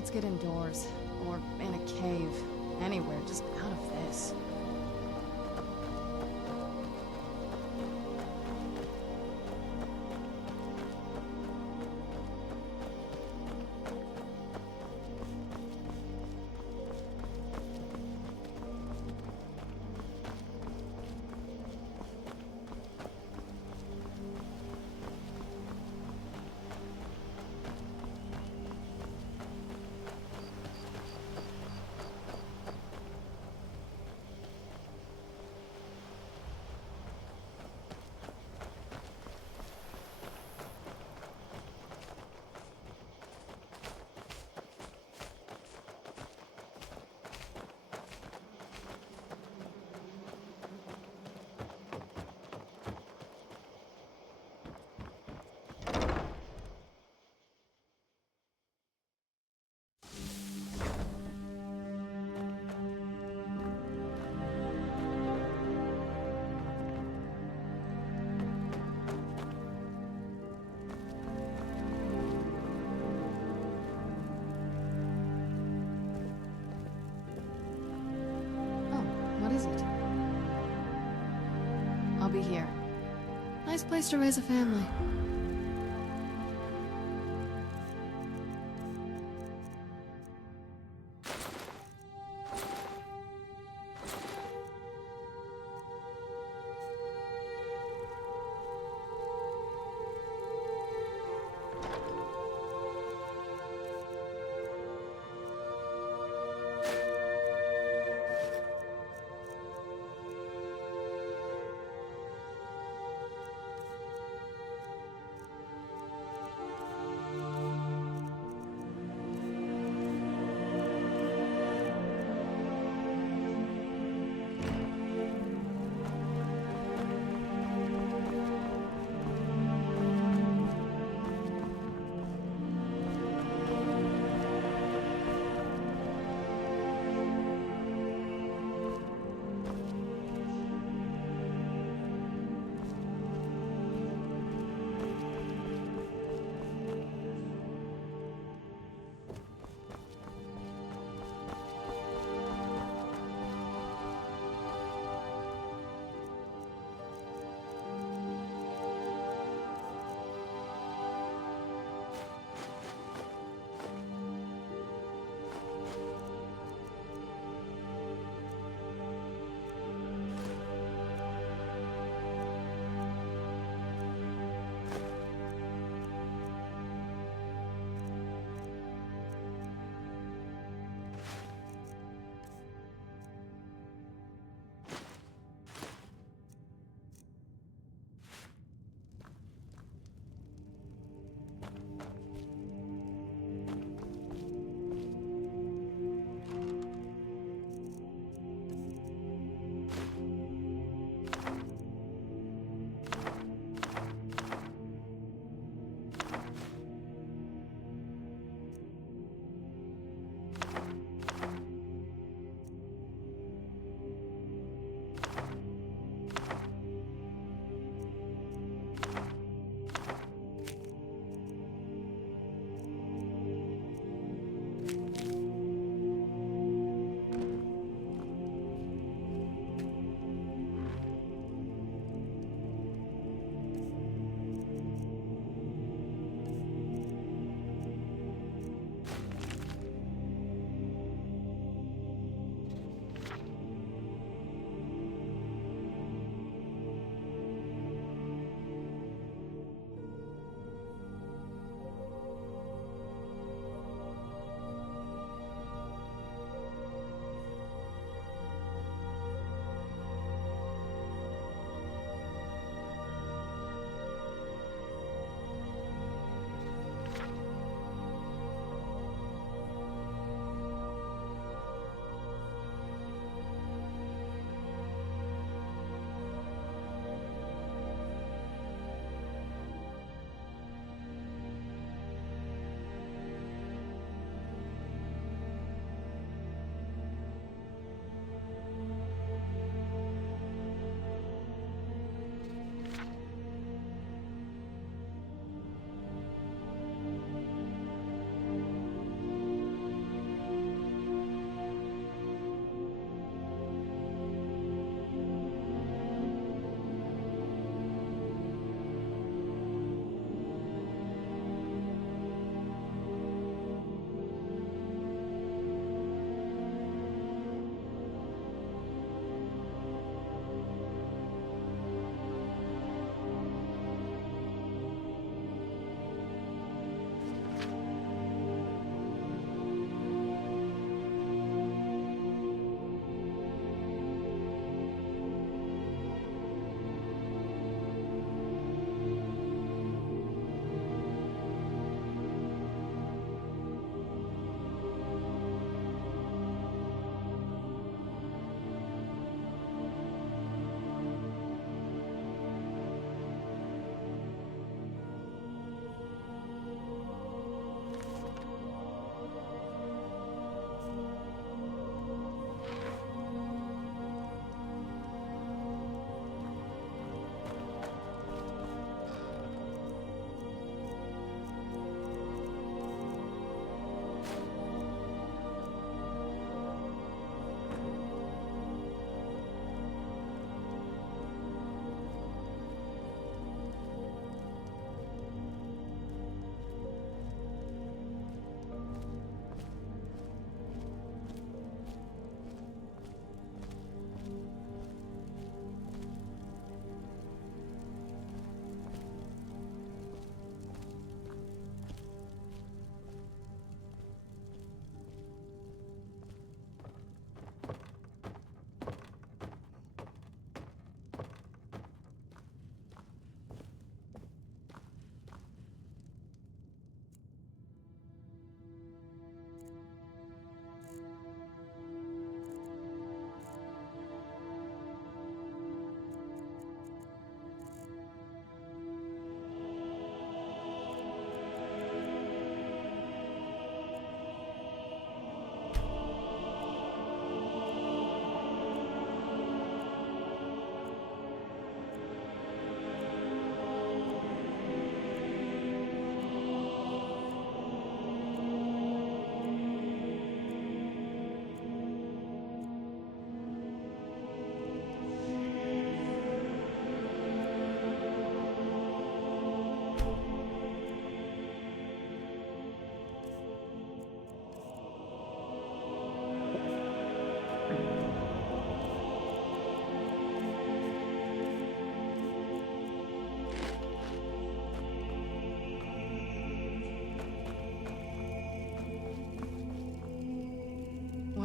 Let's get indoors. Or in a cave. Anywhere, just out of this. What is it? I'll be here. Nice place to raise a family.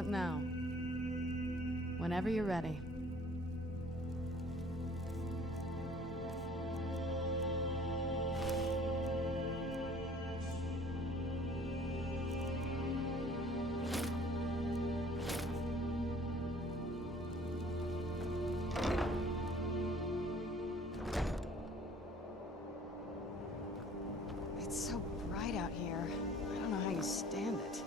about now? Whenever you're ready. It's so bright out here. I don't know how you stand it.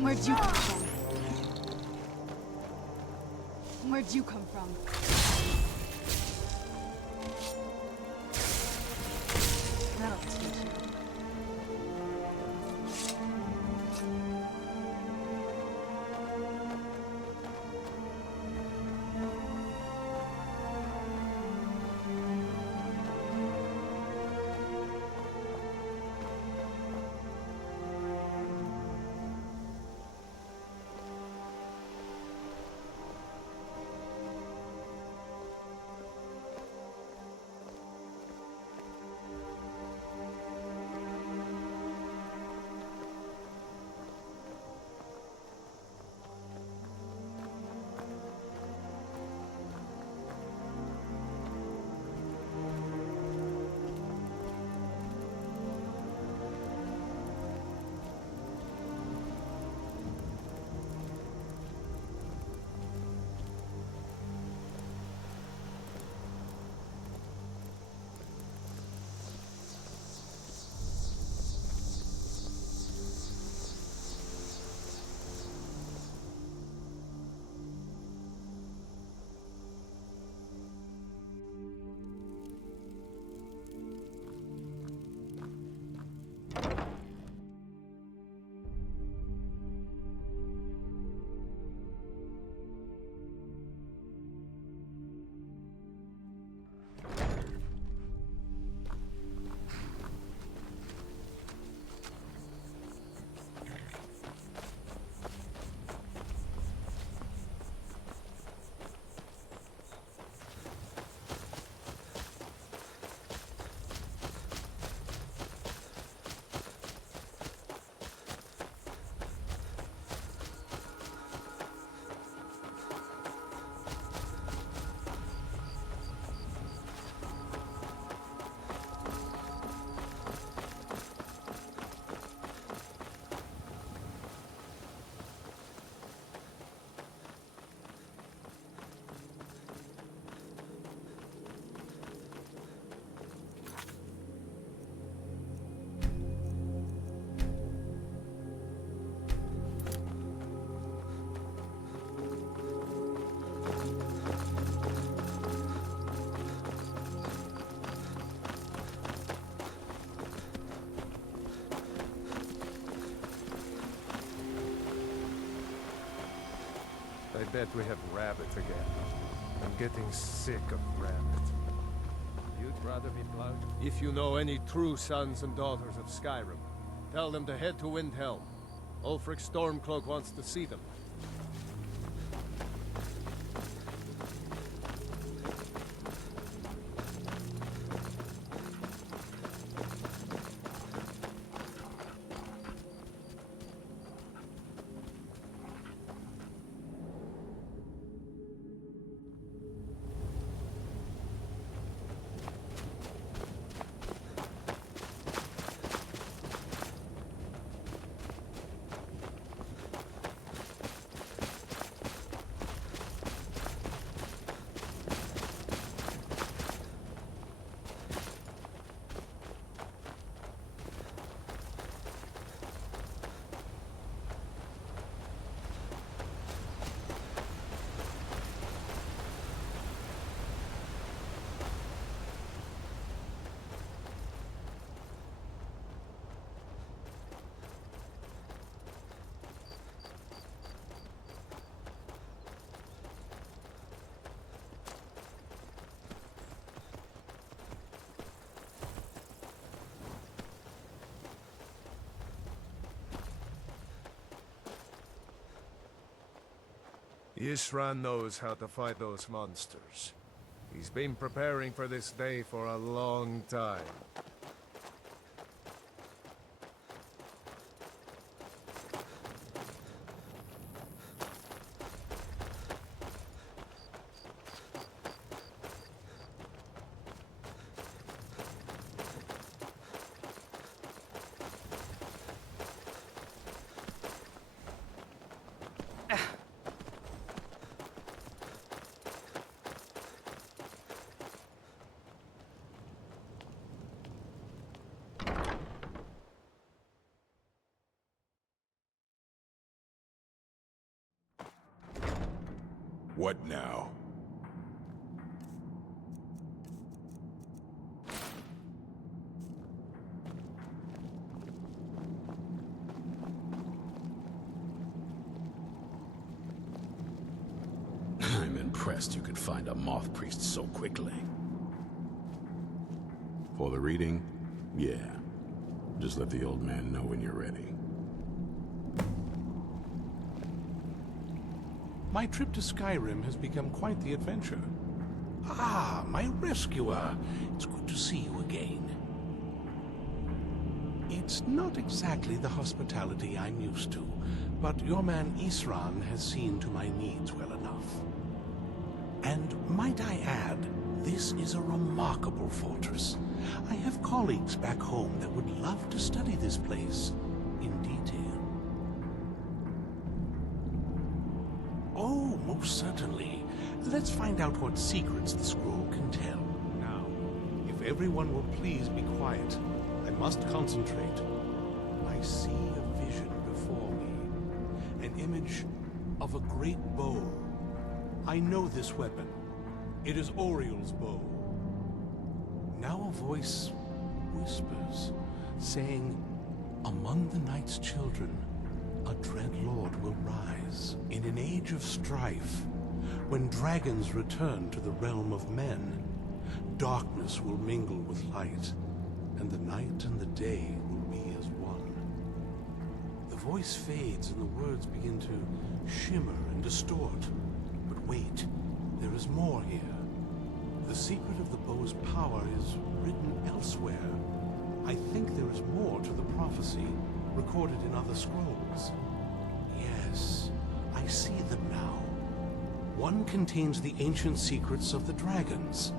Where'd you come from? Where'd you come from? That'll teach you. I bet we have rabbits again. I'm getting sick of rabbits. You'd rather be plowed? If you know any true sons and daughters of Skyrim, tell them to head to Windhelm. Ulfric Stormcloak wants to see them. Yisran knows how to fight those monsters. He's been preparing for this day for a long time. What now? I'm impressed you could find a moth priest so quickly. For the reading? Yeah. Just let the old man know when you're ready. My trip to Skyrim has become quite the adventure. Ah, my rescuer. It's good to see you again. It's not exactly the hospitality I'm used to, but your man Isran has seen to my needs well enough. And might I add, this is a remarkable fortress. I have colleagues back home that would love to study this place in detail. Oh, most certainly. Let's find out what secrets the scroll can tell. Now, if everyone will please be quiet, I must concentrate. I see a vision before me, an image of a great bow. I know this weapon. It is Oriel's bow. Now a voice whispers, saying, "Among the night's children, a dread lord will rise. In an age of strife, when dragons return to the realm of men, darkness will mingle with light, and the night and the day will be as one." The voice fades and the words begin to shimmer and distort. But wait, there is more here. The secret of the bow's power is written elsewhere. I think there is more to the prophecy, recorded in other scrolls. Yes, I see them now. One contains the ancient secrets of the dragons,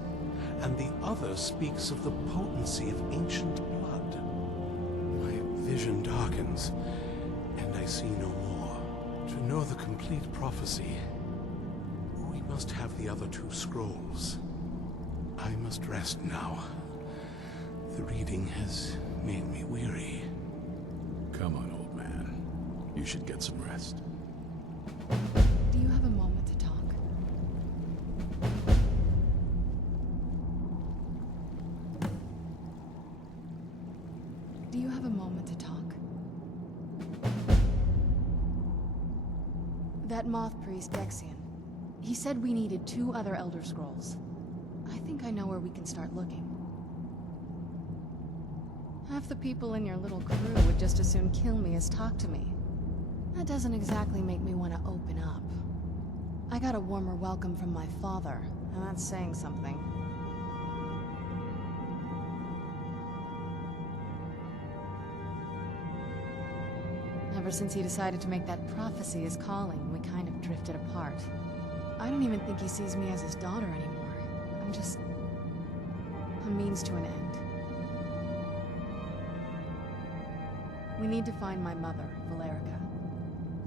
and the other speaks of the potency of ancient blood. My vision darkens, and I see no more. To know the complete prophecy, we must have the other two scrolls. I must rest now. The reading has made me weary. Come on, old man. You should get some rest. Do you have a moment to talk? Do you have a moment to talk? That moth priest, Dexian, he said we needed 2 other Elder Scrolls. I think I know where we can start looking. Half the people in your little crew would just as soon kill me as talk to me. That doesn't exactly make me want to open up. I got a warmer welcome from my father, and that's saying something. Ever since he decided to make that prophecy his calling, we kind of drifted apart. I don't even think he sees me as his daughter anymore. I'm just a means to an end. We need to find my mother, Valerica.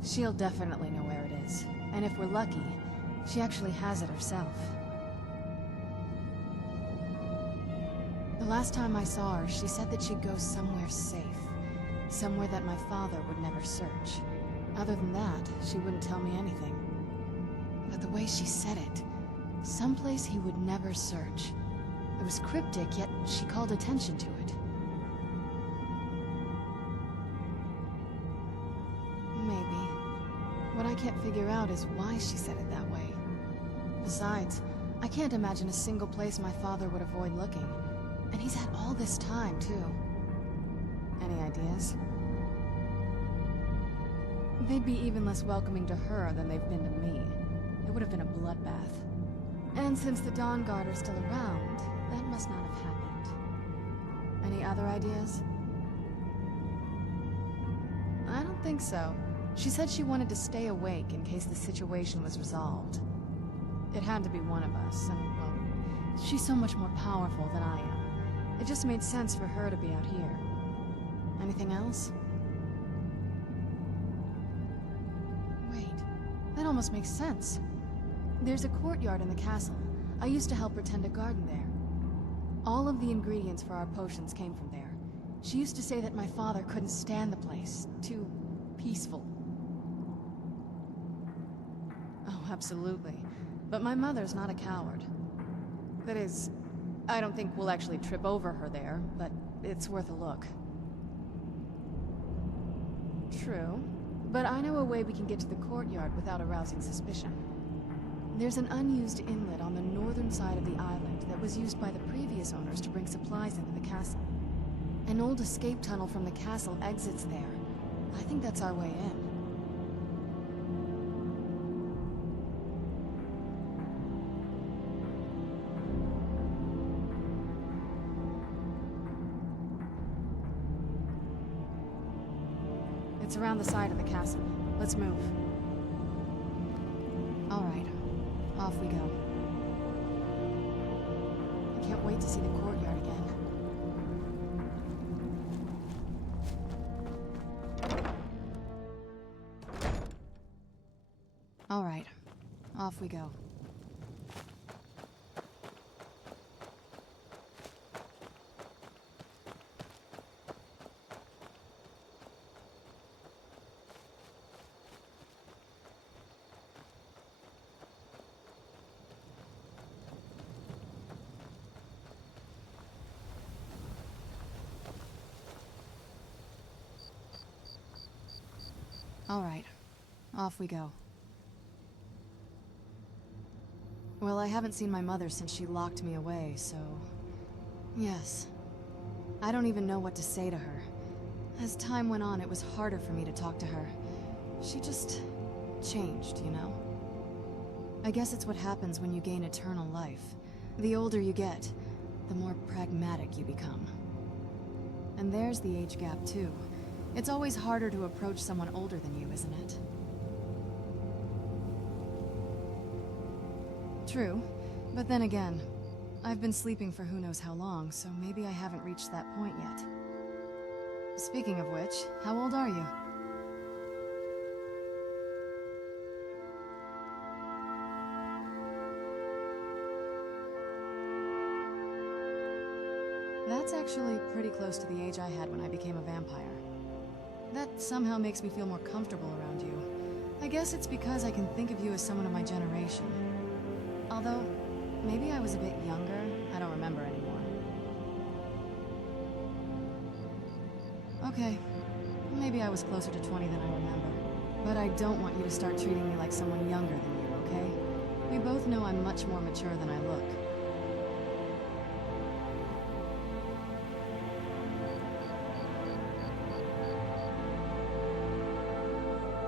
She'll definitely know where it is. And if we're lucky, she actually has it herself. The last time I saw her, she said that she'd go somewhere safe. Somewhere that my father would never search. Other than that, she wouldn't tell me anything. But the way she said it, someplace he would never search. It was cryptic, yet she called attention to it. Maybe. What I can't figure out is why she said it that way. Besides, I can't imagine a single place my father would avoid looking. And he's had all this time, too. Any ideas? They'd be even less welcoming to her than they've been to me. would have been a bloodbath. And since the Dawn Guard are still around, that must not have happened. Any other ideas? I don't think so. She said she wanted to stay awake in case the situation was resolved. It had to be one of us, and, well, she's so much more powerful than I am. It just made sense for her to be out here. Anything else? Wait, that almost makes sense. There's a courtyard in the castle. I used to help her tend a garden there. All of the ingredients for our potions came from there. She used to say that my father couldn't stand the place. Too peaceful. Oh, absolutely. But my mother's not a coward. That is, I don't think we'll actually trip over her there, but it's worth a look. True, but I know a way we can get to the courtyard without arousing suspicion. There's an unused inlet on the northern side of the island that was used by the previous owners to bring supplies into the castle. An old escape tunnel from the castle exits there. I think that's our way in. It's around the side of the castle. Let's move. All right. Off we go. I can't wait to see the courtyard again. All right. Off we go. All right, off we go. Well, I haven't seen my mother since she locked me away, so... Yes. I don't even know what to say to her. As time went on, it was harder for me to talk to her. She just... changed, you know? I guess it's what happens when you gain eternal life. The older you get, the more pragmatic you become. And there's the age gap, too. It's always harder to approach someone older than you, isn't it? True, but then again, I've been sleeping for who knows how long, so maybe I haven't reached that point yet. Speaking of which, how old are you? That's actually pretty close to the age I had when I became a vampire. That somehow makes me feel more comfortable around you. I guess it's because I can think of you as someone of my generation. Although, maybe I was a bit younger. I don't remember anymore. Okay, maybe I was closer to 20 than I remember. But I don't want you to start treating me like someone younger than you, okay? We both know I'm much more mature than I look.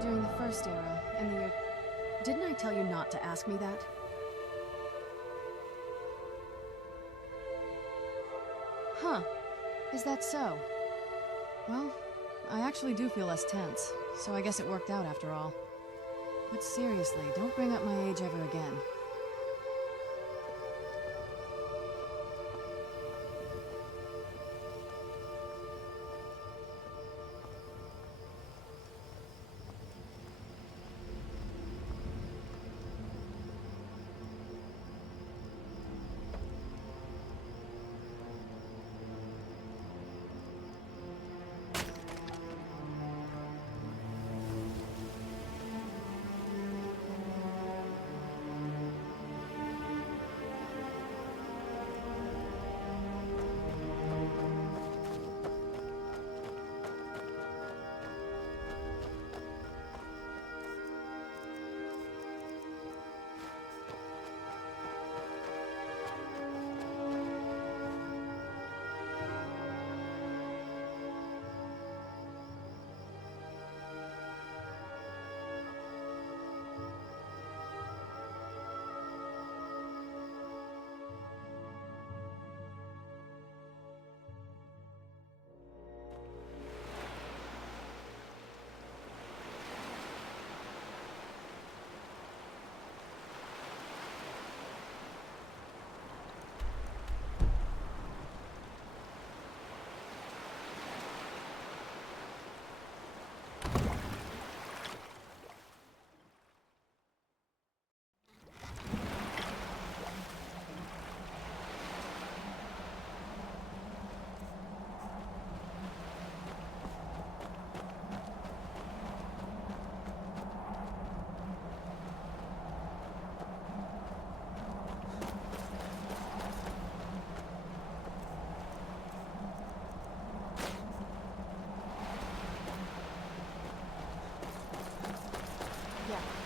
During the first era, in the year... Didn't I tell you not to ask me that? Huh. Is that so? Well, I actually do feel less tense, so I guess it worked out after all. But seriously, don't bring up my age ever again.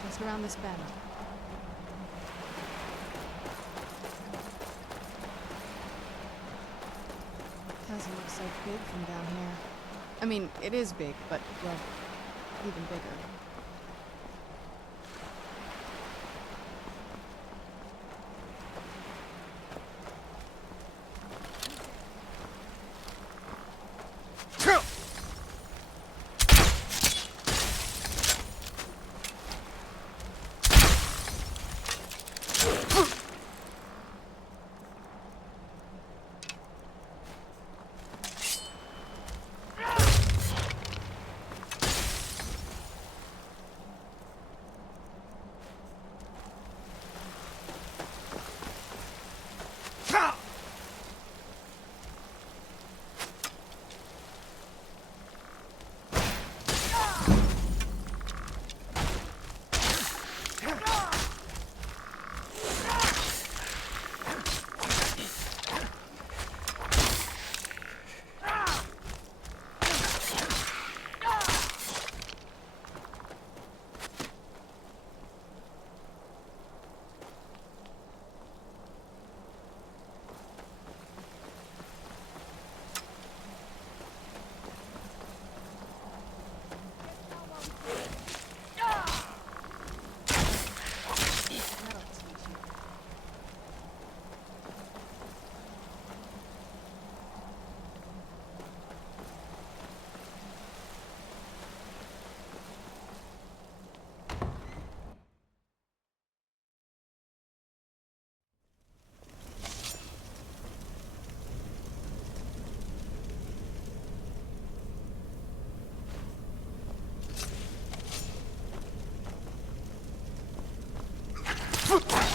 Just around this bend. Doesn't look so big from down here. I mean, it is big, but, well, even bigger.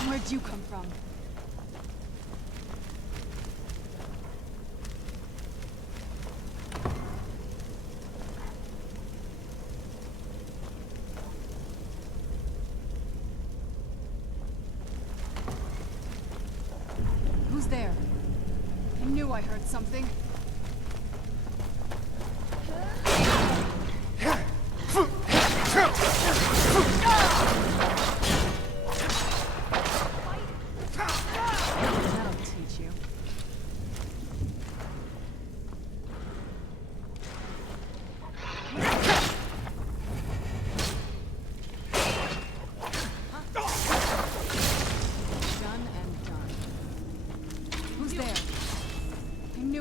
Where'd you come from? Who's there? I knew I heard something.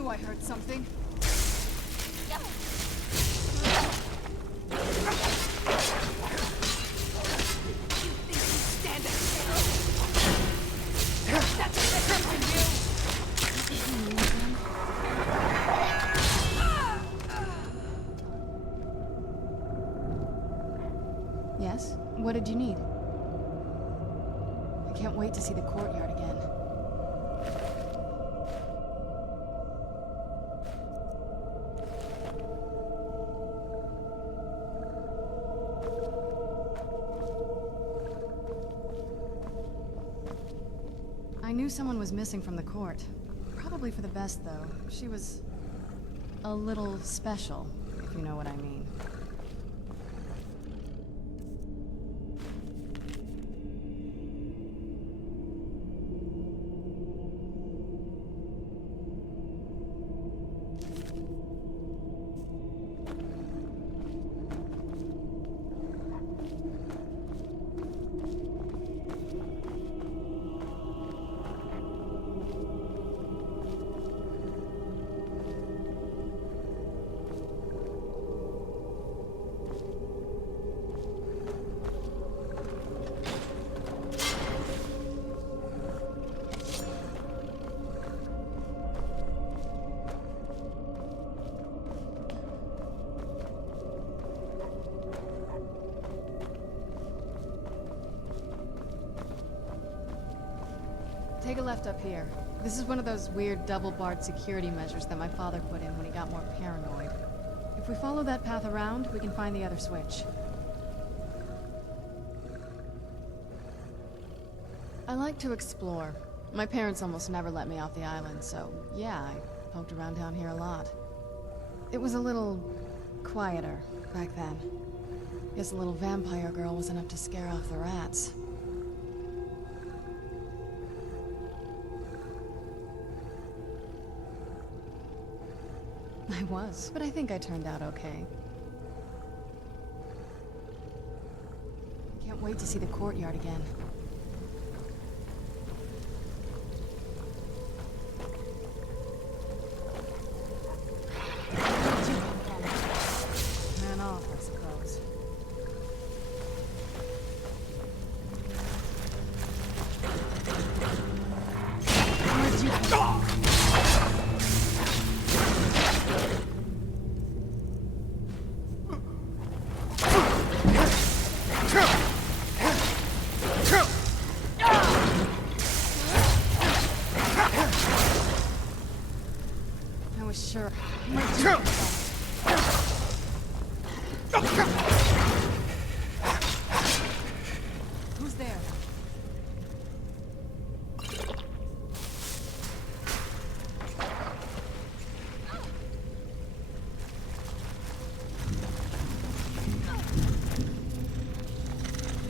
I heard something. Yes? What did you need? I can't wait to see the courtyard again. I knew someone was missing from the court. Probably for the best, though. She was a little special, if you know what I mean. Take a left up here. This is one of those weird double-barred security measures that my father put in when he got more paranoid. If we follow that path around, we can find the other switch. I like to explore. My parents almost never let me off the island, so yeah, I poked around down here a lot. It was a little quieter back then. Guess the little vampire girl was enough to scare off the rats. I was, but I think I turned out okay. Can't wait to see the courtyard again. Man off, I suppose. Where'd you come from? I was sure. Who's there?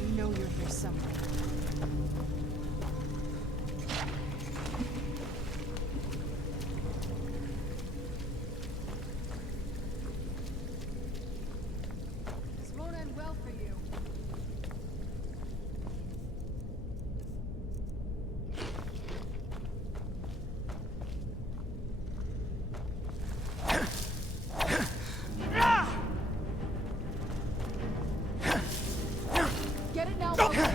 You know you're here somewhere. This won't end well for you. Get it now while we can.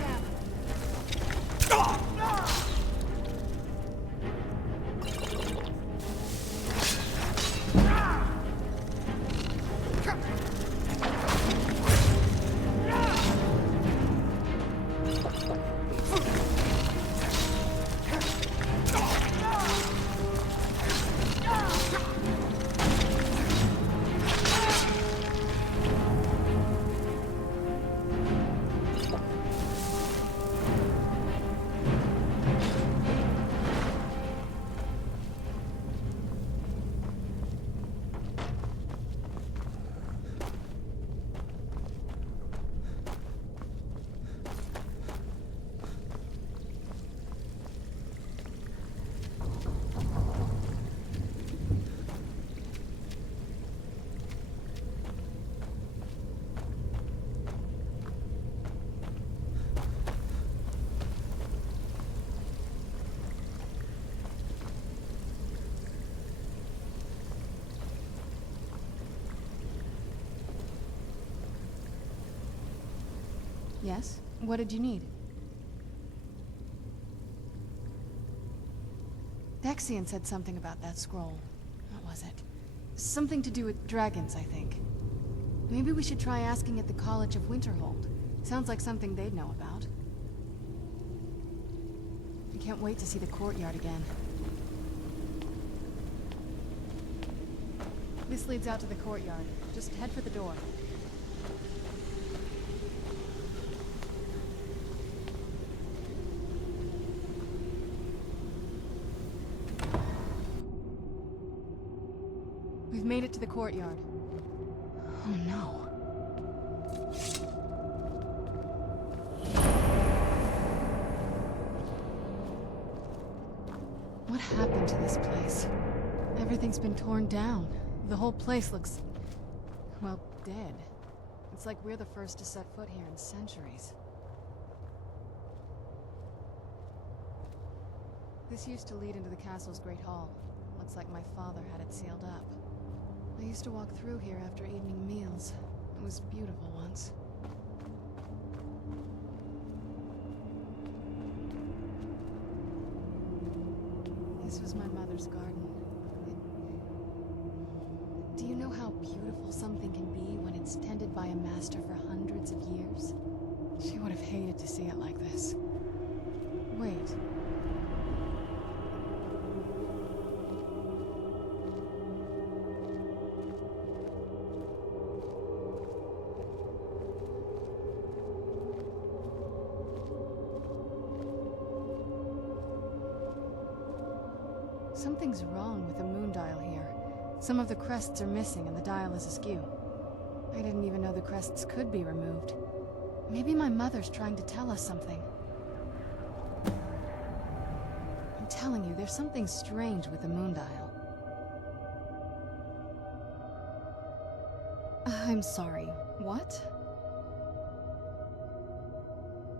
Yes? What did you need? Dexian said something about that scroll. What was it? Something to do with dragons, I think. Maybe we should try asking at the College of Winterhold. Sounds like something they'd know about. I can't wait to see the courtyard again. This leads out to the courtyard. Just head for the door. We've made it to the courtyard. Oh no. What happened to this place? Everything's been torn down. The whole place looks, well, dead. It's like we're the first to set foot here in centuries. This used to lead into the castle's great hall. Looks like my father had it sealed up. I used to walk through here after evening meals. It was beautiful once. This was my mother's garden. Do you know how beautiful something can be when it's tended by a master for hundreds of years? She would have hated to see it like this. Wait. Something's wrong with the moon dial here. Some of the crests are missing and the dial is askew. I didn't even know the crests could be removed. Maybe my mother's trying to tell us something. I'm telling you, there's something strange with the moondial. I'm sorry, what?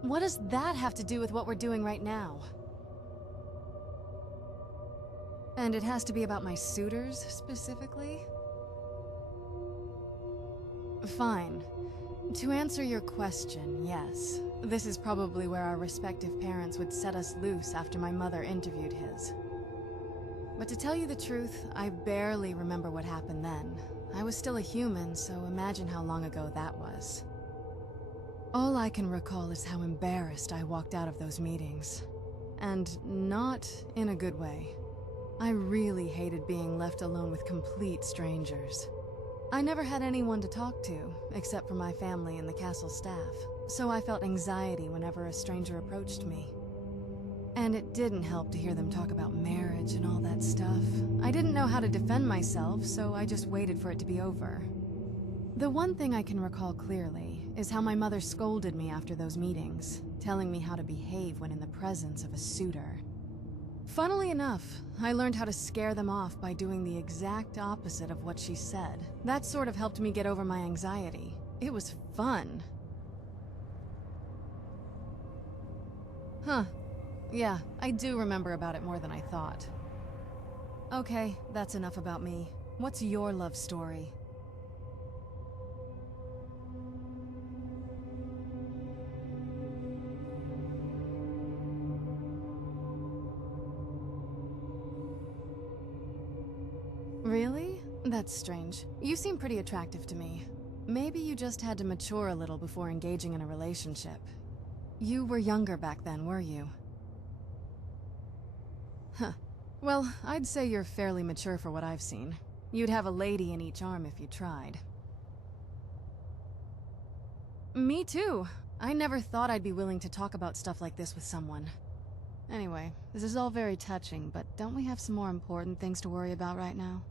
What does that have to do with what we're doing right now? And it has to be about my suitors, specifically? Fine. To answer your question, yes. This is probably where our respective parents would set us loose after my mother interviewed his. But to tell you the truth, I barely remember what happened then. I was still a human, so imagine how long ago that was. All I can recall is how embarrassed I walked out of those meetings. And not in a good way. I really hated being left alone with complete strangers. I never had anyone to talk to, except for my family and the castle staff, so I felt anxiety whenever a stranger approached me. And it didn't help to hear them talk about marriage and all that stuff. I didn't know how to defend myself, so I just waited for it to be over. The one thing I can recall clearly is how my mother scolded me after those meetings, telling me how to behave when in the presence of a suitor. Funnily enough, I learned how to scare them off by doing the exact opposite of what she said. That sort of helped me get over my anxiety. It was fun. Huh. Yeah, I do remember about it more than I thought. Okay, that's enough about me. What's your love story? Really? That's strange. You seem pretty attractive to me. Maybe you just had to mature a little before engaging in a relationship. You were younger back then, were you? Huh. Well, I'd say you're fairly mature for what I've seen. You'd have a lady in each arm if you tried. Me too. I never thought I'd be willing to talk about stuff like this with someone. Anyway, this is all very touching, but don't we have some more important things to worry about right now?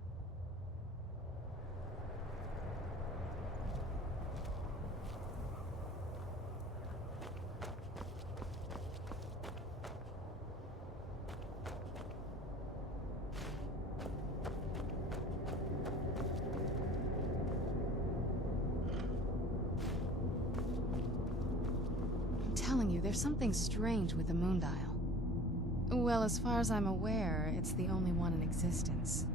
There's something strange with the moondial. Well, as far as I'm aware, it's the only one in existence.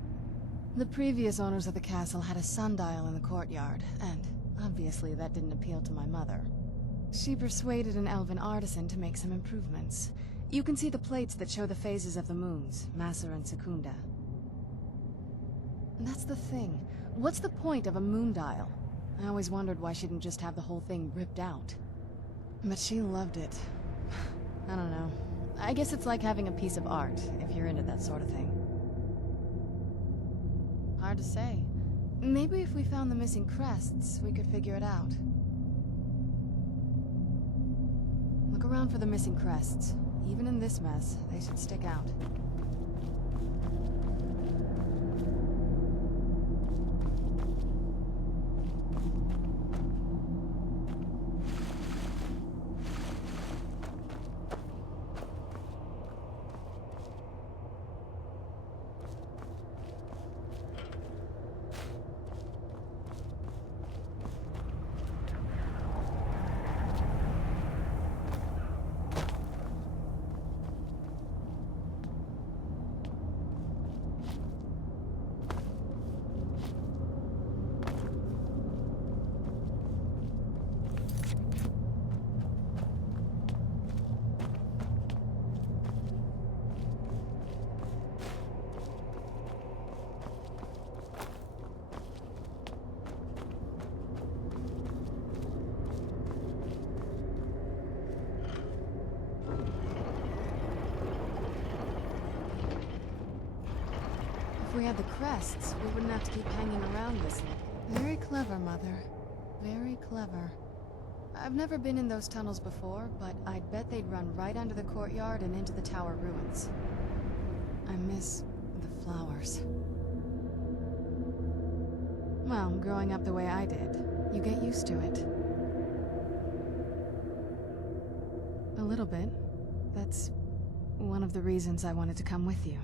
The previous owners of the castle had a sundial in the courtyard, and obviously that didn't appeal to my mother. She persuaded an elven artisan to make some improvements. You can see the plates that show the phases of the moons, Maser and Secunda. And that's the thing. What's the point of a moondial? I always wondered why she didn't just have the whole thing ripped out. But she loved it. I don't know. I guess it's like having a piece of art, if you're into that sort of thing. Hard to say. Maybe if we found the missing crests, we could figure it out. Look around for the missing crests. Even in this mess, they should stick out. If we had the crests, we wouldn't have to keep hanging around this long. Very clever, Mother. Very clever. I've never been in those tunnels before, but I'd bet they'd run right under the courtyard and into the tower ruins. I miss the flowers. Well, growing up the way I did. you get used to it. A little bit. That's one of the reasons I wanted to come with you.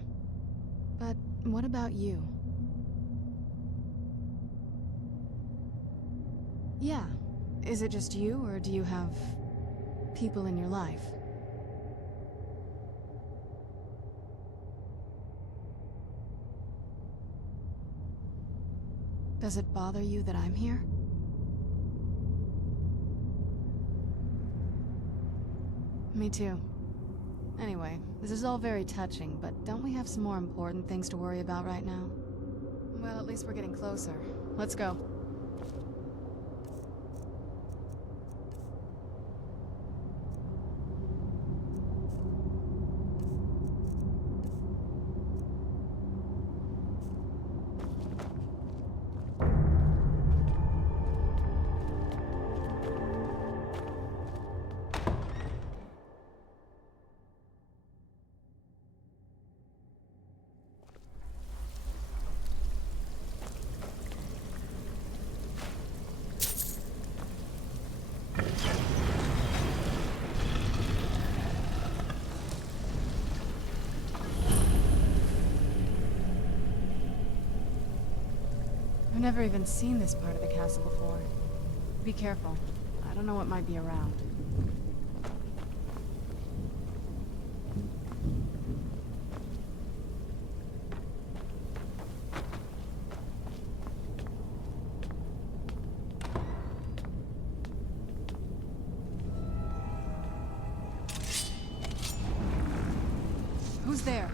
But what about you? Yeah. Is it just you, or do you have people in your life? Does it bother you that I'm here? Me too. Anyway, this is all very touching, but don't we have some more important things to worry about right now? Well, at least we're getting closer. Let's go. I've never even seen this part of the castle before. Be careful. I don't know what might be around. Who's there?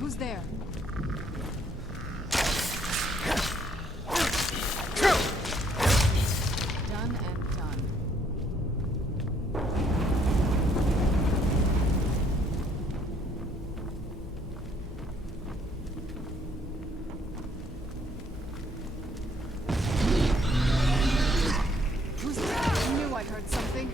Who's there? Done and done. Who's there? I knew I heard something.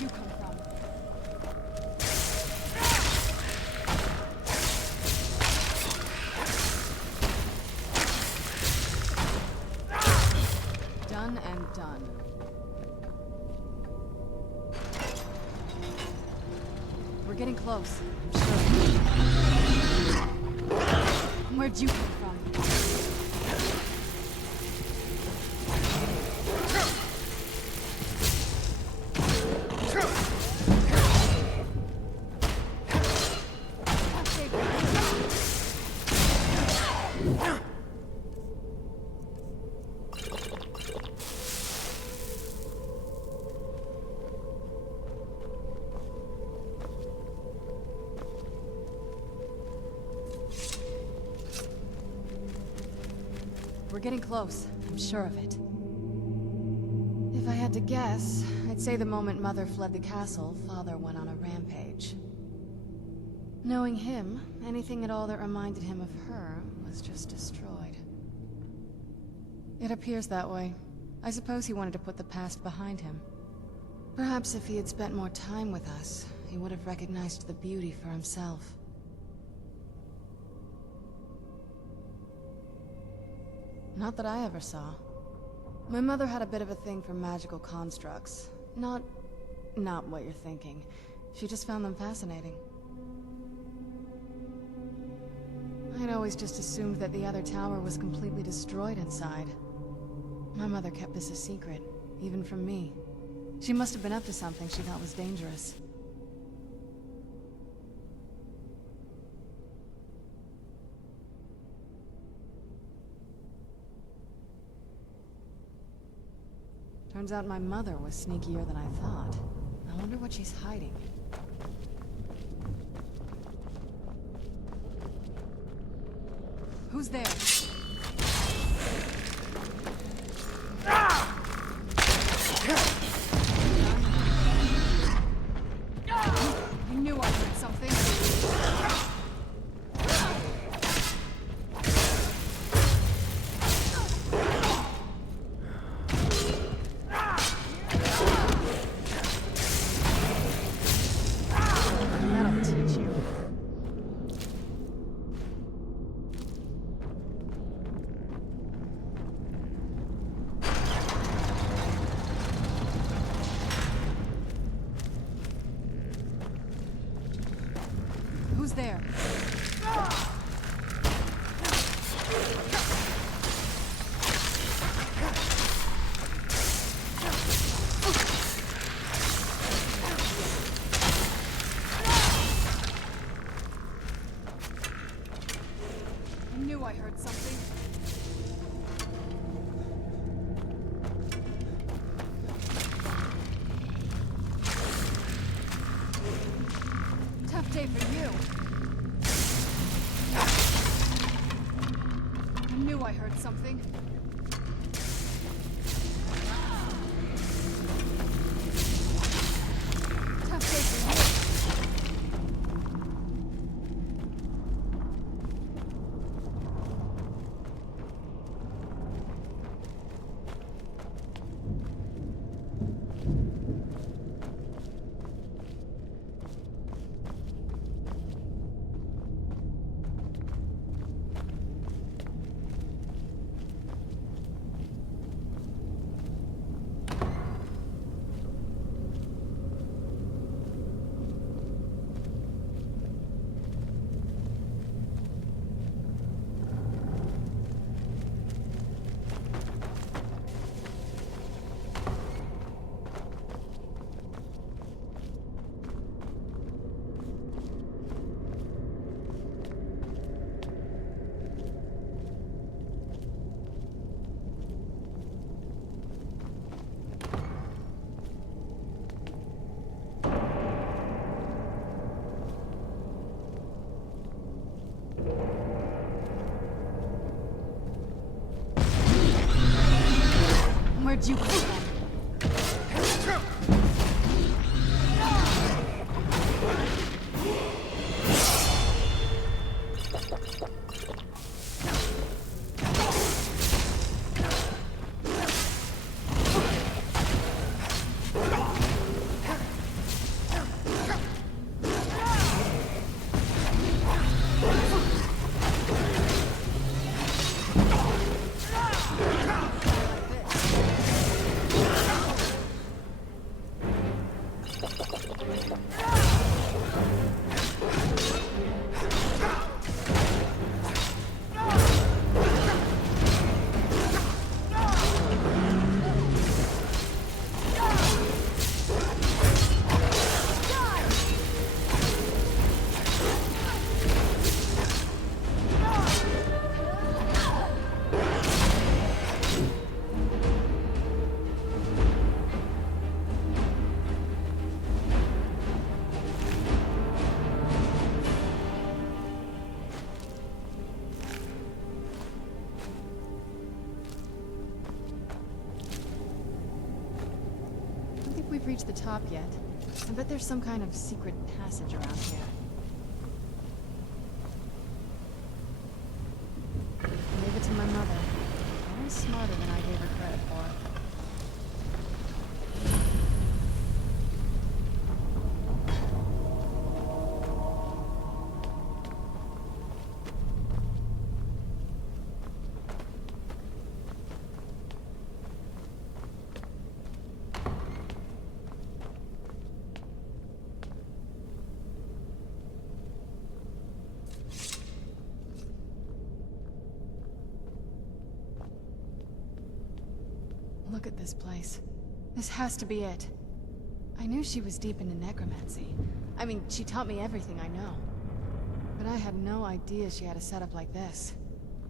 Where'd you come from? Done and done. We're getting close, I'm sure. Where'd you come from? We're getting close, I'm sure of it. If I had to guess, I'd say the moment Mother fled the castle, Father went on a rampage. Knowing him, anything at all that reminded him of her was just destroyed. It appears that way. I suppose he wanted to put the past behind him. Perhaps if he had spent more time with us, he would have recognized the beauty for himself. Not that I ever saw. My mother had a bit of a thing for magical constructs. Not what you're thinking. She just found them fascinating. I'd always just assumed that the other tower was completely destroyed inside. My mother kept this a secret, even from me. She must have been up to something she thought was dangerous. Turns out my mother was sneakier than I thought. I wonder what she's hiding. Who's there? I knew I heard something. That'll teach you. Who's there? I knew I heard something. Tough day for you. I knew I heard something. Tough day for you. Where'd you come from? we've reached the top yet. I bet there's some kind of secret passage around here. Leave it to my mother. Always smarter than I gave her credit for. Look at this place. This has to be it. I knew she was deep into necromancy. I mean, she taught me everything I know. But I had no idea she had a setup like this.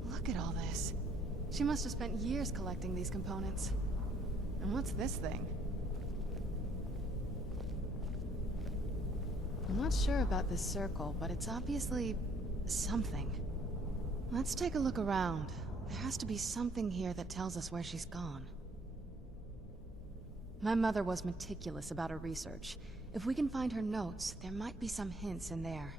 Look at all this. She must have spent years collecting these components. And what's this thing? I'm not sure about this circle, but it's obviously something. Let's take a look around. There has to be something here that tells us where she's gone. My mother was meticulous about her research. If we can find her notes, there might be some hints in there.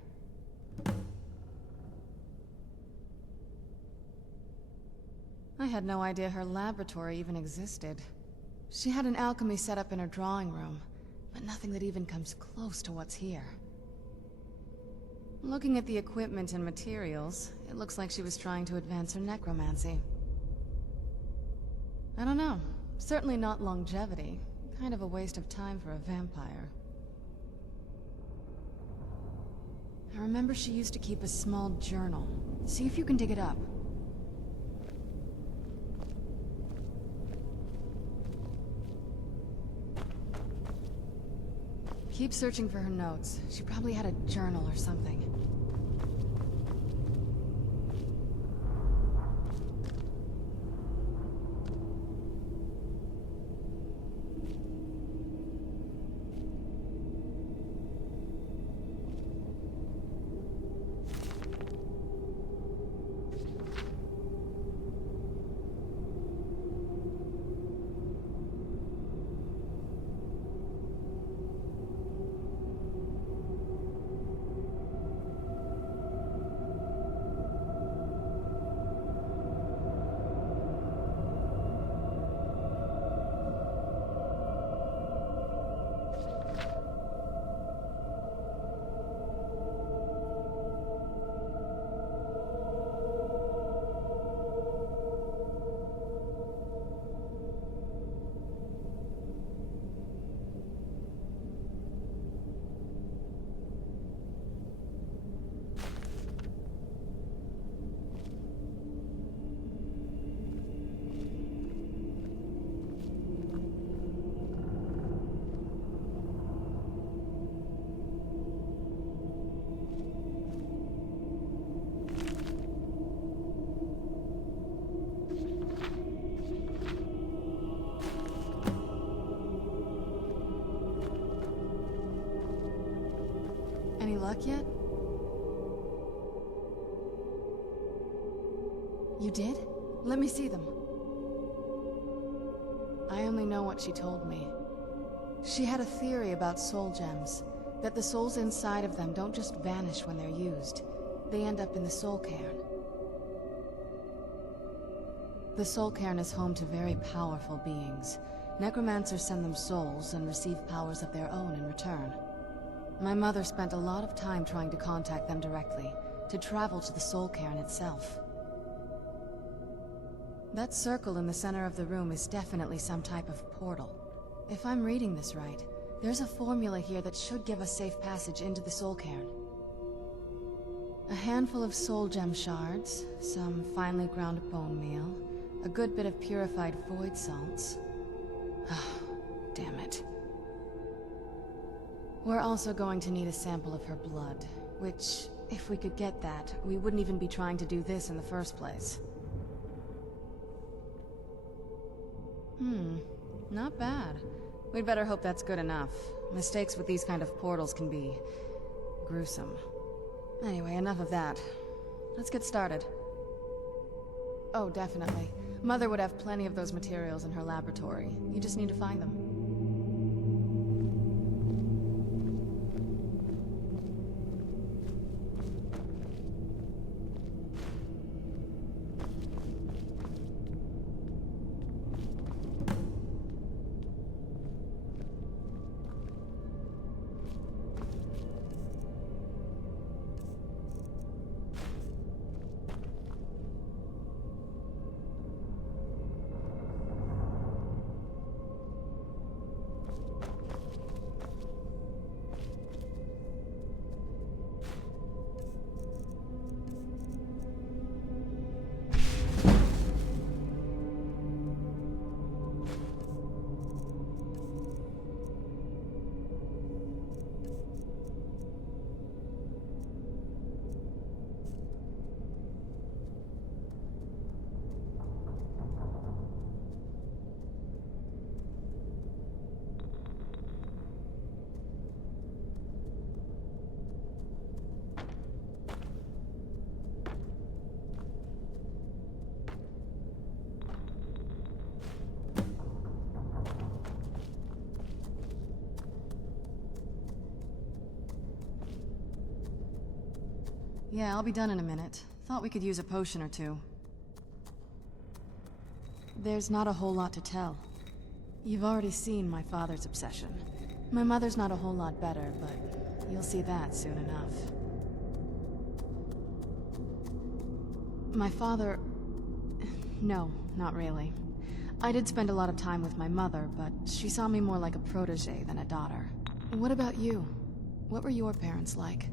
I had no idea her laboratory even existed. She had an alchemy set up in her drawing room, but nothing that even comes close to what's here. Looking at the equipment and materials, it looks like she was trying to advance her necromancy. I don't know. Certainly not longevity. Kind of a waste of time for a vampire. I remember she used to keep a small journal. See if you can dig it up. Keep searching for her notes. She probably had a journal or something. Any luck yet? You did? Let me see them. I only know what she told me. She had a theory about soul gems, that the souls inside of them don't just vanish when they're used. They end up in the soul cairn. The soul cairn is home to very powerful beings. Necromancers send them souls and receive powers of their own in return. My mother spent a lot of time trying to contact them directly, to travel to the soul cairn itself. That circle in the center of the room is definitely some type of portal. If I'm reading this right, there's a formula here that should give us safe passage into the soul cairn. A handful of soul gem shards, some finely ground bone meal, a good bit of purified void salts. Ah, damn it. We're also going to need a sample of her blood, which, if we could get that, we wouldn't even be trying to do this in the first place. Not bad. We'd better hope that's good enough. Mistakes with these kind of portals can be gruesome. Anyway, enough of that. Let's get started. Oh, definitely. Mother would have plenty of those materials in her laboratory. You just need to find them. Yeah, I'll be done in a minute. Thought we could use a potion or two. There's not a whole lot to tell. You've already seen my father's obsession. My mother's not a whole lot better, but you'll see that soon enough. My father... No, not really. I did spend a lot of time with my mother, but she saw me more like a protege than a daughter. What about you? What were your parents like?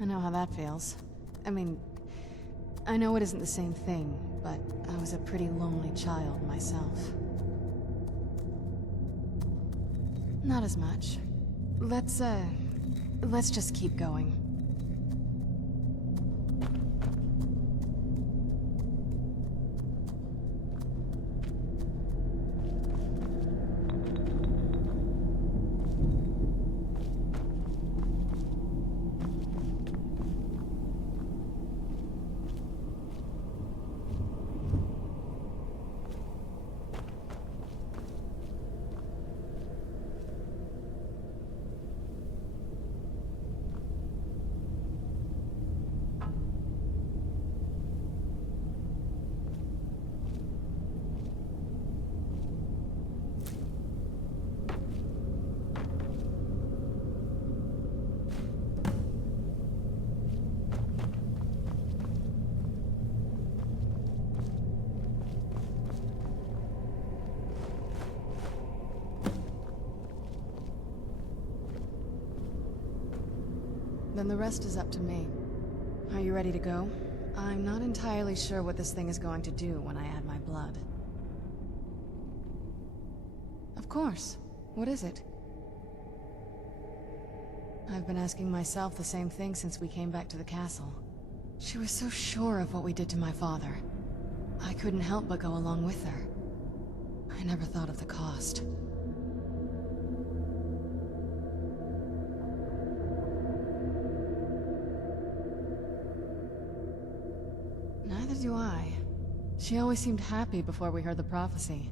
I know how that feels. I mean, I know it isn't the same thing, but I was a pretty lonely child myself. Not as much. Let's just keep going. Then the rest is up to me. Are you ready to go? I'm not entirely sure what this thing is going to do when I add my blood. Of course. What is it? I've been asking myself the same thing since we came back to the castle. She was so sure of what we did to my father. I couldn't help but go along with her. I never thought of the cost. Neither do I. She always seemed happy before we heard the prophecy.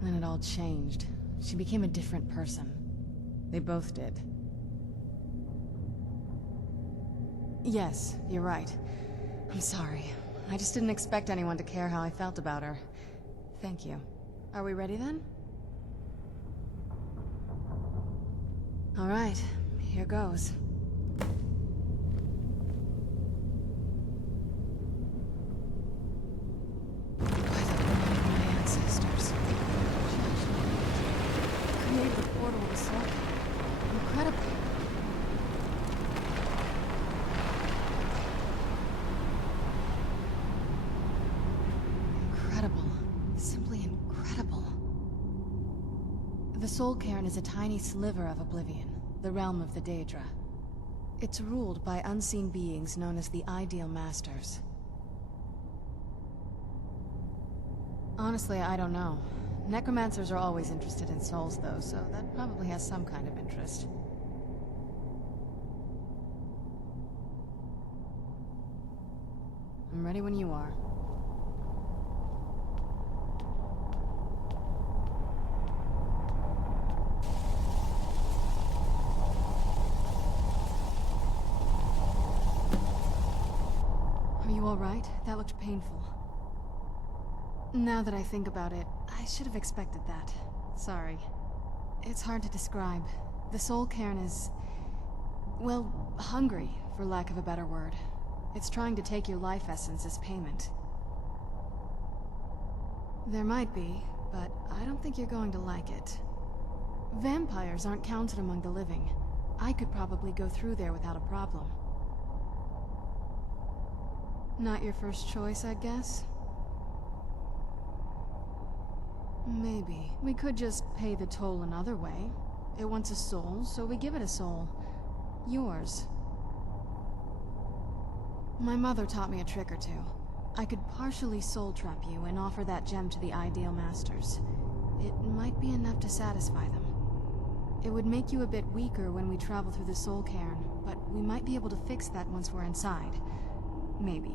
Then it all changed. She became a different person. They both did. Yes, you're right. I'm sorry. I just didn't expect anyone to care how I felt about her. Thank you. Are we ready then? All right, here goes. By the blood of my ancestors. Created the portal to Soul. Incredible. Incredible. Simply incredible. The Soul Cairn is a tiny sliver of Oblivion, the realm of the Daedra. It's ruled by unseen beings known as the Ideal Masters. Honestly, I don't know. Necromancers are always interested in souls, though, so that probably has some kind of interest. I'm ready when you are. Are you all right? That looked painful. Now that I think about it, I should have expected that. Sorry. It's hard to describe. The Soul Cairn is... well, hungry, for lack of a better word. It's trying to take your life essence as payment. There might be, but I don't think you're going to like it. Vampires aren't counted among the living. I could probably go through there without a problem. Not your first choice, I guess? Maybe. We could just pay the toll another way. It wants a soul, so we give it a soul. Yours. My mother taught me a trick or two. I could partially soul trap you and offer that gem to the Ideal Masters. It might be enough to satisfy them. It would make you a bit weaker when we travel through the Soul Cairn, but we might be able to fix that once we're inside. Maybe.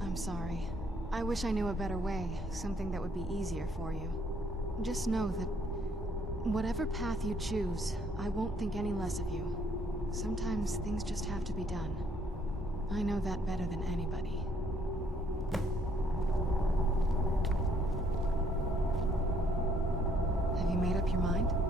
I'm sorry. I wish I knew a better way, something that would be easier for you. Just know that whatever path you choose, I won't think any less of you. Sometimes things just have to be done. I know that better than anybody. Have you made up your mind?